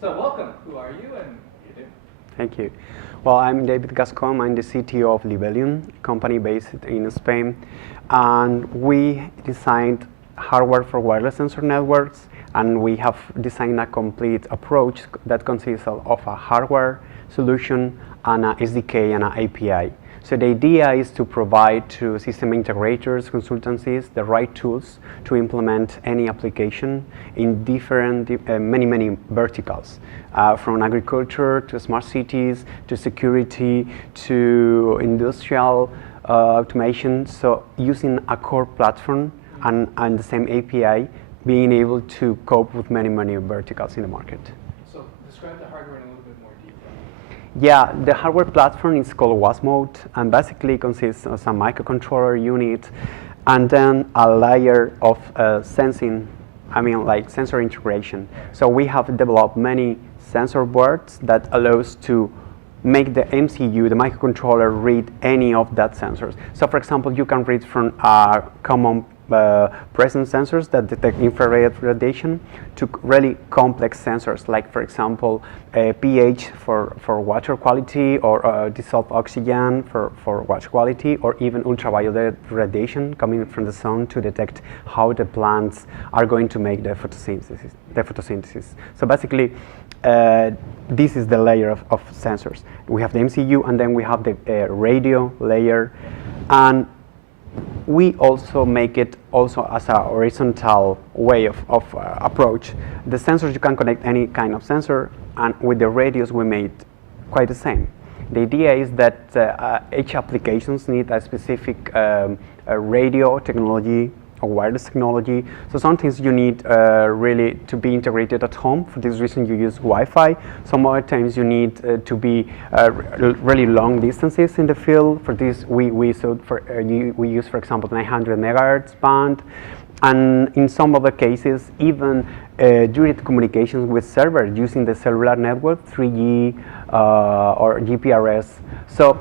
So welcome. Who are you and what do you do? Thank you. Well, I'm David Gascon. I'm the CTO of Libelium, a company based in Spain. And we designed hardware for wireless sensor networks, and we have designed a complete approach that consists of a hardware solution and a SDK and an API. So the idea is to provide to system integrators, consultancies, the right tools to implement any application in different, many verticals, from agriculture to smart cities, to security, to industrial automation. So using a core platform and the same API, being able to cope with many verticals in the market. So describe the hardware in a little bit more detail. Yeah, the hardware platform is called WASMode and basically consists of some microcontroller unit and then a layer of sensing, like sensor integration. So we have developed many sensor boards that allows to make the MCU, the microcontroller, read any of that sensors. So for example, you can read from common presence sensors that detect infrared radiation to really complex sensors, like for example pH for water quality, or dissolved oxygen for water quality, or even ultraviolet radiation coming from the sun to detect how the plants are going to make the photosynthesis. So basically this is the layer of sensors. We have the MCU and then we have the radio layer, and we also make it also as a horizontal way of approach. The sensors, you can connect any kind of sensor, and with the radios we made quite the same. The idea is that each applications need a specific radio technology or wireless technology. So some things you need really to be integrated at home. For this reason you use Wi-Fi. Some other times you need to be really long distances in the field. For this we use, for example, 900 megahertz band. And in some other cases, even direct communications with servers using the cellular network, 3G or GPRS. So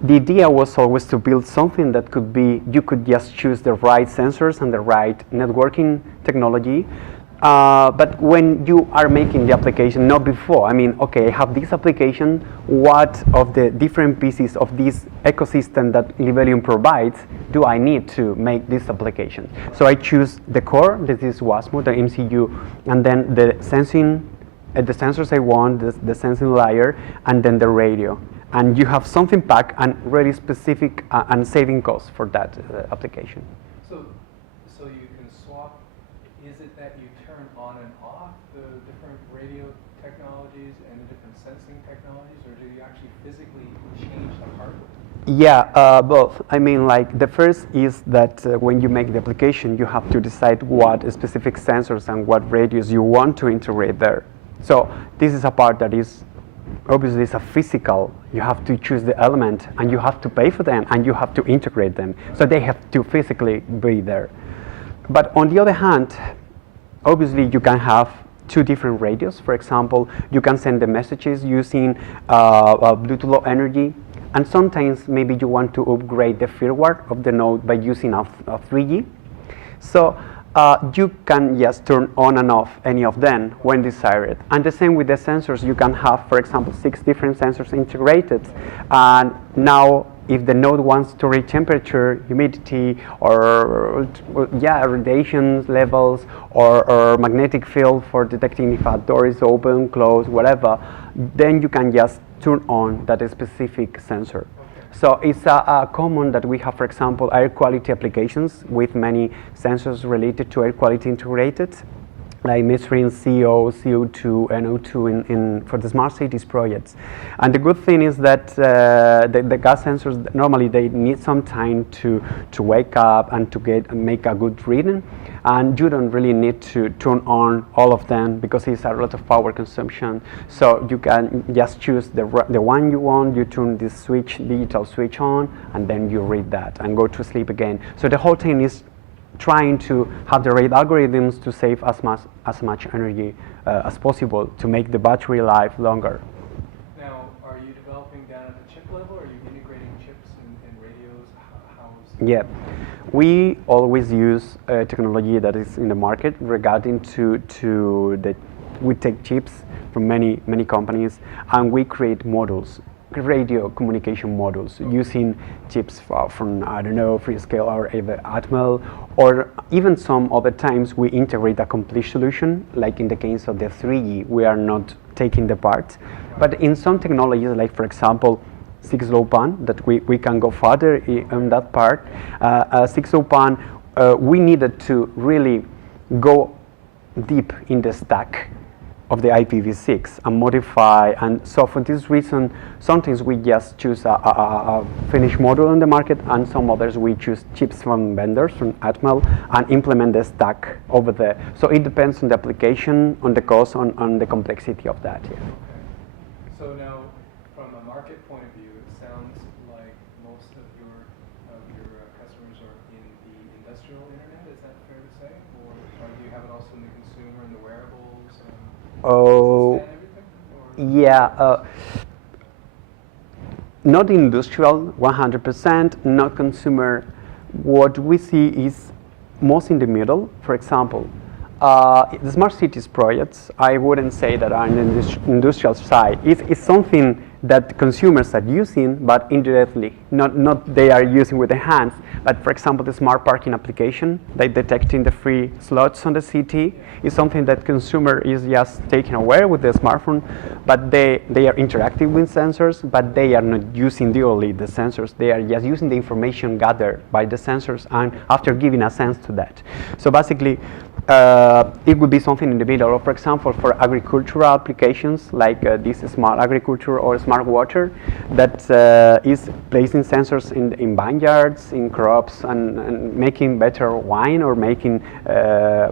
the idea was always to build something that could be, you could just choose the right sensors and the right networking technology. But when you are making the application, not before, okay, I have this application, what of the different pieces of this ecosystem that Libelium provides do I need to make this application? So I choose the core, this is WASMO, the MCU, and then the sensing, the sensors I want, the sensing layer, and then the radio. And you have something packed and really specific and saving costs for that application. So you can swap, is it that you turn on and off the different radio technologies and the different sensing technologies, or do you actually physically change the hardware? Yeah, both. Like the first is that when you make the application, you have to decide what specific sensors and what radios you want to integrate there. So this is a part that is obviously it's a physical. You have to choose the element and you have to pay for them and you have to integrate them. So they have to physically be there. But on the other hand, obviously you can have two different radios. For example, you can send the messages using Bluetooth Low Energy, and sometimes maybe you want to upgrade the firmware of the node by using a 3G. So you can just turn on and off any of them when desired. And the same with the sensors. You can have, for example, 6 different sensors integrated. And now, if the node wants to read temperature, humidity, or radiation levels, or magnetic field for detecting if a door is open, closed, whatever, then you can just turn on that specific sensor. So it's a common that we have, for example, air quality applications with many sensors related to air quality integrated, like measuring CO, CO2, NO2 for the smart cities projects. And the good thing is that the gas sensors, normally they need some time to wake up and to make a good reading. And you don't really need to turn on all of them because it's a lot of power consumption. So you can just choose the one you want, you turn this switch, digital switch on, and then you read that and go to sleep again. So the whole thing is trying to have the right algorithms to save as much energy as possible to make the battery life longer. Now, are you developing down at the chip level, or are you integrating chips and radios? Yeah, we always use technology that is in the market regarding to the, we take chips from many companies and we create models, radio communication models using chips from I don't know, Freescale or either Atmel, or even some other times we integrate a complete solution, like in the case of the 3G, we are not taking the parts. But in some technologies, like for example, 6LoWPAN, that we can go further on that part. 6LoWPAN, we needed to really go deep in the stack of the IPv6 and modify, and so for this reason, sometimes we just choose a finished module on the market, and some others we choose chips from vendors, from Atmel, and implement the stack over there. So it depends on the application, on the cost, on the complexity of that. Yeah. Okay. So now, from a market point of view, it sounds like most of your customers are in the industrial internet. Is that fair to say, or do you have it also in the consumer and the wearables? Oh, yeah. Not industrial, 100%, not consumer. What we see is most in the middle. For example, the smart cities projects, I wouldn't say that are on the industrial side. It's something that consumers are using, but indirectly, not they are using with their hands. But for example, the smart parking application, like detecting the free slots on the city, is something that consumer is just taking aware with the smartphone, but they are interacting with sensors, but they are not using directly the sensors. They are just using the information gathered by the sensors and after giving a sense to that. So basically, it would be something in the middle. Or for example, for agricultural applications like this smart agriculture or smart water, that is placing sensors in vineyards, in crops, and making better wine, or making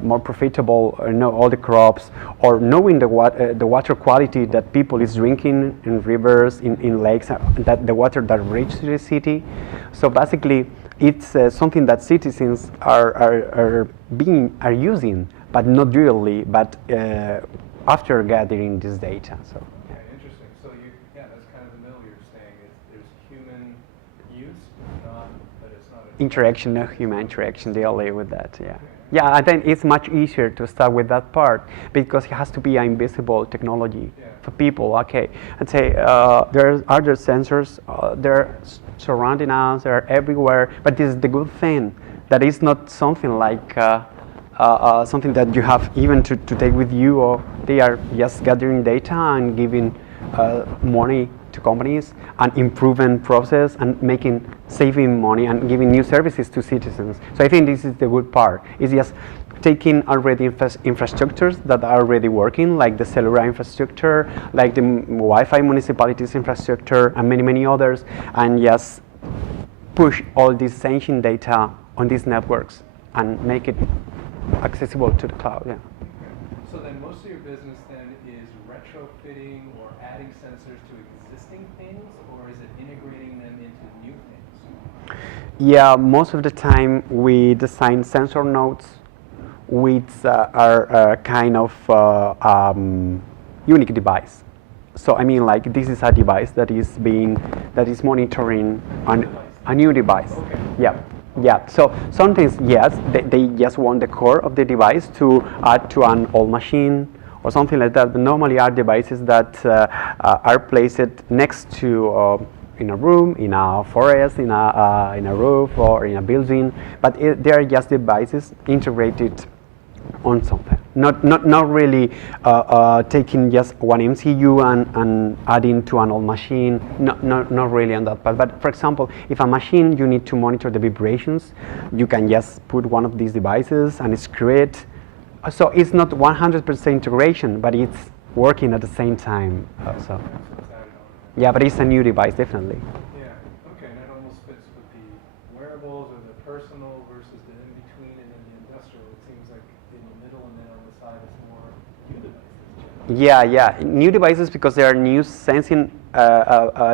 more profitable all the crops, or knowing the water quality that people is drinking in rivers, in lakes, that the water that reaches the city. So basically, it's something that citizens are using, but not really, but after gathering this data. So. Okay, interesting. So that's kind of the middle you're saying is there's human use, but it's not interaction, no human interaction daily with that. Yeah. Yeah, I think it's much easier to start with that part because it has to be an invisible technology for people. Okay, and say there are other sensors, they're surrounding us, they're everywhere. But this is the good thing, that is not something like something that you have even to take with you, or they are just gathering data and giving money to companies and improving process and saving money and giving new services to citizens. So I think this is the good part. It's just taking already infrastructures that are already working, like the cellular infrastructure, like the Wi-Fi municipalities infrastructure, and many others, and just push all this sensing data on these networks and make it accessible to the cloud. Yeah. So then most of your business then is retrofitting or adding sensors to existing things, or is it integrating them into new things? Yeah, most of the time we design sensor nodes which are kind of unique device. So I mean, like, this is a device that is monitoring a new device. Okay. Yeah. Yeah, so sometimes, yes, they just want the core of the device to add to an old machine or something like that. But normally are devices that are placed next to in a room, in a forest, in a roof, or in a building. But they are just devices integrated on something. Not really taking just one MCU and adding to an old machine. Not really on that part. But for example, if a machine you need to monitor the vibrations, you can just put one of these devices and it's create. So it's not 100% integration, but it's working at the same time. So yeah, but it's a new device, definitely. Yeah. Okay, and that almost fits with the wearables or the personal versus the in-between and then the industrial. It seems like in the middle and then on the side is more new devices. Yeah, new devices because there are new sensing,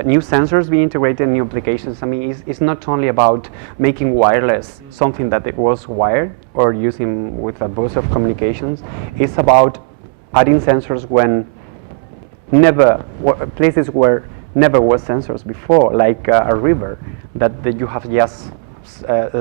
new sensors being integrated in new applications. I mean, it's not only about making wireless something that it was wired or using with a burst of communications. It's about adding sensors when places where never was sensors before, like a river that you have just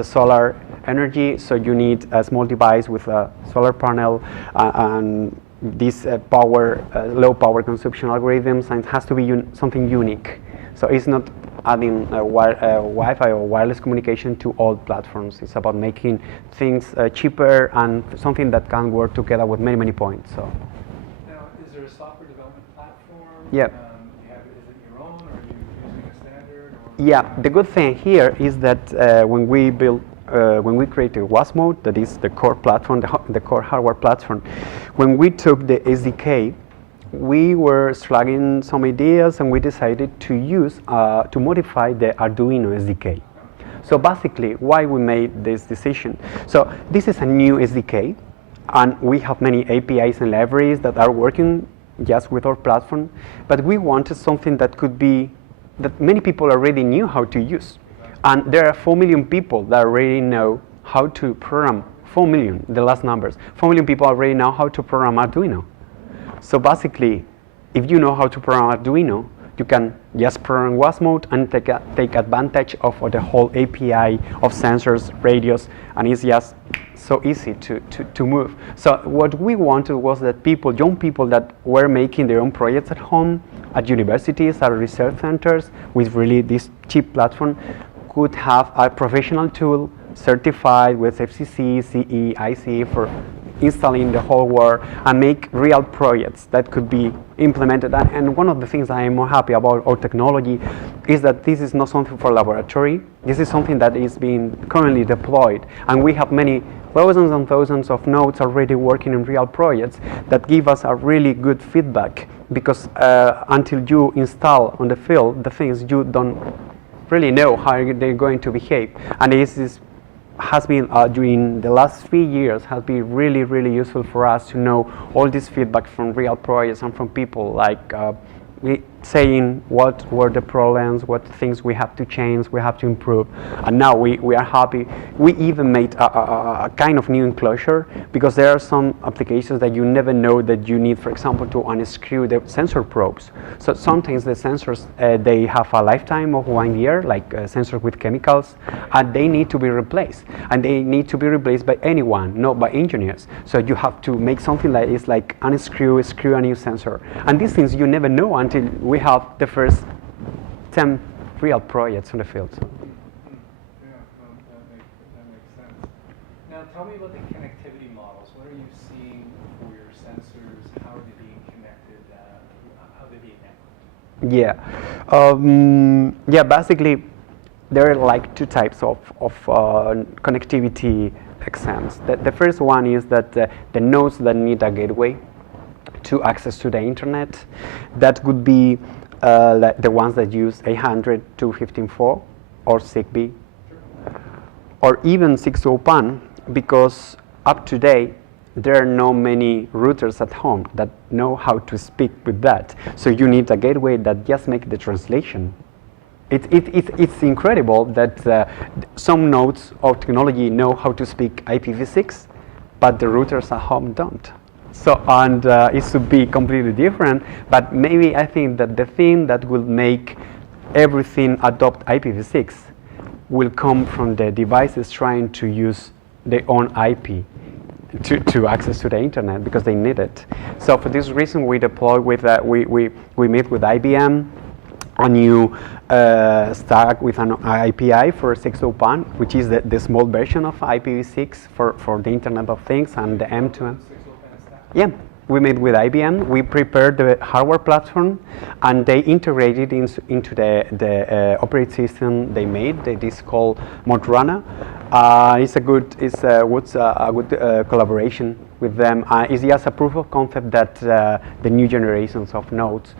solar energy, so you need a small device with a solar panel and these low power consumption algorithms, and it has to be something unique. So it's not adding Wi-Fi or wireless communication to all platforms. It's about making things cheaper and something that can work together with many, many points. So. Now, is there a software development platform? Yeah. Is it your own, or are you using a standard? Or? Yeah, the good thing here is that when we created Wasmode, that is the core platform, the core hardware platform, when we took the SDK, we were slugging some ideas and we decided to modify the Arduino SDK. So basically, why we made this decision? So this is a new SDK, and we have many APIs and libraries that are working just with our platform, but we wanted something that many people already knew how to use. And there are 4 million people that already know how to program, 4 million, the last numbers. 4 million people already know how to program Arduino. So basically, if you know how to program Arduino, you can just program Wasmode and take advantage of the whole API of sensors, radios, and it's just so easy to move. So what we wanted was that young people that were making their own projects at home, at universities, at research centers, with really this cheap platform, could have a professional tool certified with FCC, CE, IC for installing the whole world and make real projects that could be implemented. And one of the things I am more happy about our technology is that this is not something for laboratory. This is something that is being currently deployed, and we have many thousands and thousands of nodes already working in real projects that give us a really good feedback, because until you install on the field the things, you don't really know how they're going to behave. And this has been during the last 3 years has been really, really useful for us to know all this feedback from real projects and from people, like saying what were the problems, what things we have to change, we have to improve. And now we are happy. We even made a kind of new enclosure, because there are some applications that you never know that you need, for example, to unscrew the sensor probes. So sometimes the sensors, they have a lifetime of 1 year, like sensors with chemicals, and they need to be replaced. And they need to be replaced by anyone, not by engineers. So you have to make something that is like unscrew, screw a new sensor. And these things you never know until we have the first 10 real projects in the field. So. Yeah, that makes sense. Now tell me about the connectivity models. What are you seeing for your sensors? How are they being connected? How are they being networked? Yeah, basically there are like two types of connectivity exams. The first one is that the nodes that need a gateway to access to the internet, that would be like the ones that use 802.15.4 or ZigBee, or even 6LoWPAN, because up to date there are not many routers at home that know how to speak with that. So you need a gateway that just makes the translation. It's incredible that some nodes of technology know how to speak IPv6, but the routers at home don't. So, and it should be completely different, but maybe I think that the thing that will make everything adopt IPv6 will come from the devices trying to use their own IP to access to the internet, because they need it. So for this reason, we deploy with, we meet with IBM, a new stack with an API for 6LoWPAN, which is the small version of IPv6 for the Internet of Things and the M2M. Yeah, we made with IBM. We prepared the hardware platform, and they integrated into the operating system they made. It is called Modrana. It's a good collaboration with them. It's just a proof of concept that the new generations of nodes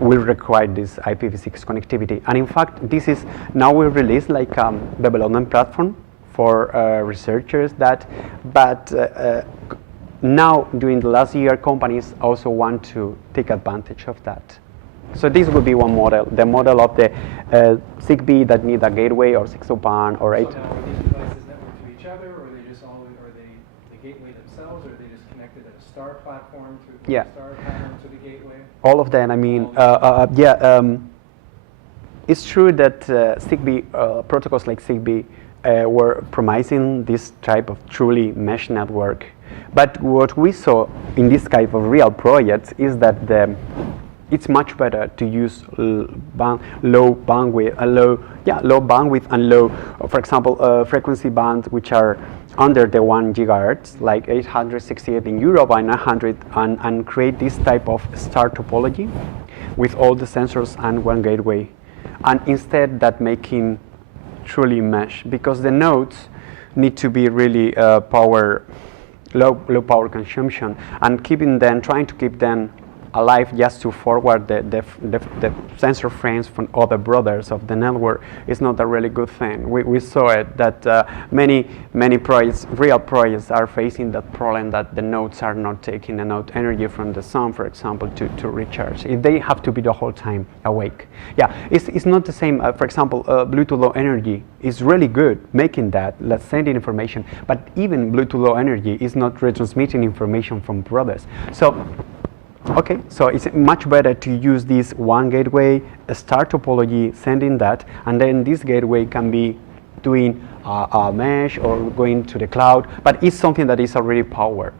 will require this IPv6 connectivity. And in fact, this is now we release like development platform for researchers but now, during the last year, companies also want to take advantage of that. So this would be one model, the model of the ZigBee that need a gateway, or 6LoWPAN, or 8. So now are these devices networked to each other, or are they just the gateway themselves, or are they just connected at a star platform to the star pattern to the gateway? All of them. I mean, it's true that ZigBee protocols like ZigBee were promising this type of truly mesh network. But what we saw in this type of real projects is that it's much better to use low bandwidth and low, for example, frequency bands which are under the 1 gigahertz, like 868 in Europe and 900, and create this type of star topology with all the sensors and one gateway. And instead that making truly mesh, because the nodes need to be really low power consumption, and trying to keep them alive just to forward the sensor frames from other brothers of the network is not a really good thing. We saw it that many projects, real projects, are facing that problem that the nodes are not taking enough energy from the sun, for example, to recharge. If they have to be the whole time awake. Yeah, it's not the same. For example, Bluetooth Low Energy is really good making that, let's send in information, but even Bluetooth Low Energy is not retransmitting information from brothers. Okay, so it's much better to use this one gateway, a star topology, sending that, and then this gateway can be doing a mesh or going to the cloud, but it's something that is already powered,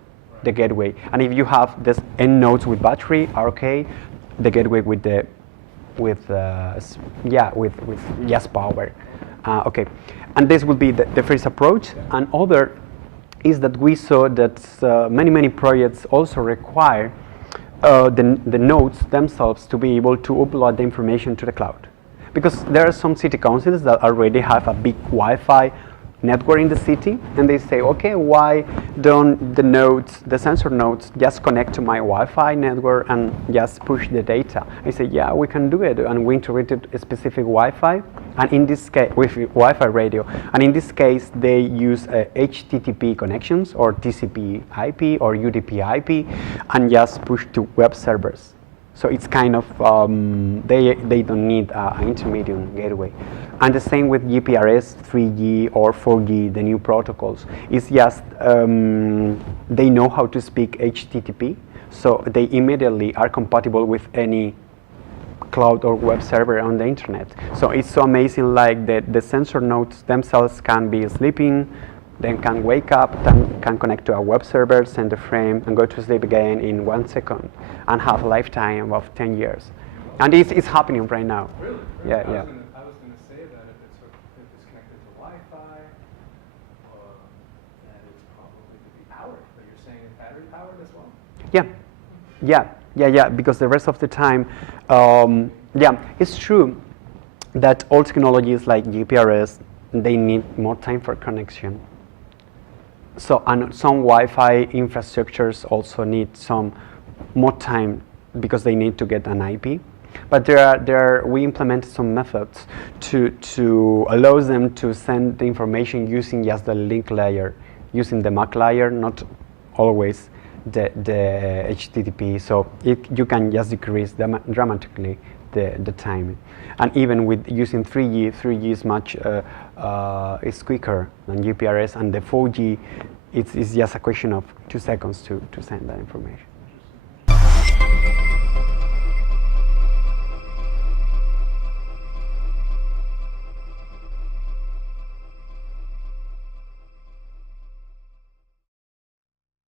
the gateway. And if you have this end nodes with battery, are okay, the gateway with just power. Okay, and this would be the first approach. And other is that we saw that many projects also require the nodes themselves to be able to upload the information to the cloud. Because there are some city councils that already have a big Wi-Fi network in the city, and they say, okay, why don't the sensor nodes just connect to my Wi-Fi network and just push the data? I say, yeah, we can do it, and we integrated a specific Wi-Fi, and in this case, with Wi-Fi radio, and in this case, they use HTTP connections, or TCP IP, or UDP IP, and just push to web servers. So it's kind of, they don't need an intermediate gateway. And the same with GPRS, 3G or 4G, the new protocols. It's just, they know how to speak HTTP, so they immediately are compatible with any cloud or web server on the internet. So it's so amazing, like the sensor nodes themselves can be sleeping, then can wake up, then can connect to a web server, send a frame, and go to sleep again in 1 second, and have a lifetime of 10 years. And it's happening right now. Really? Yeah, I yeah. was going to say that if it's connected to Wi-Fi, that it's probably to be powered. But you're saying it's battery powered as well? Yeah, because the rest of the time, it's true that all technologies like GPRS, they need more time for connection. So, and some Wi-Fi infrastructures also need some more time because they need to get an IP. But we implemented some methods to allow them to send the information using just the link layer, using the MAC layer, not always the HTTP. So you can just decrease dramatically the time. And even with using 3G is much is quicker than GPRS, and the 4G, it's just a question of 2 seconds to send that information.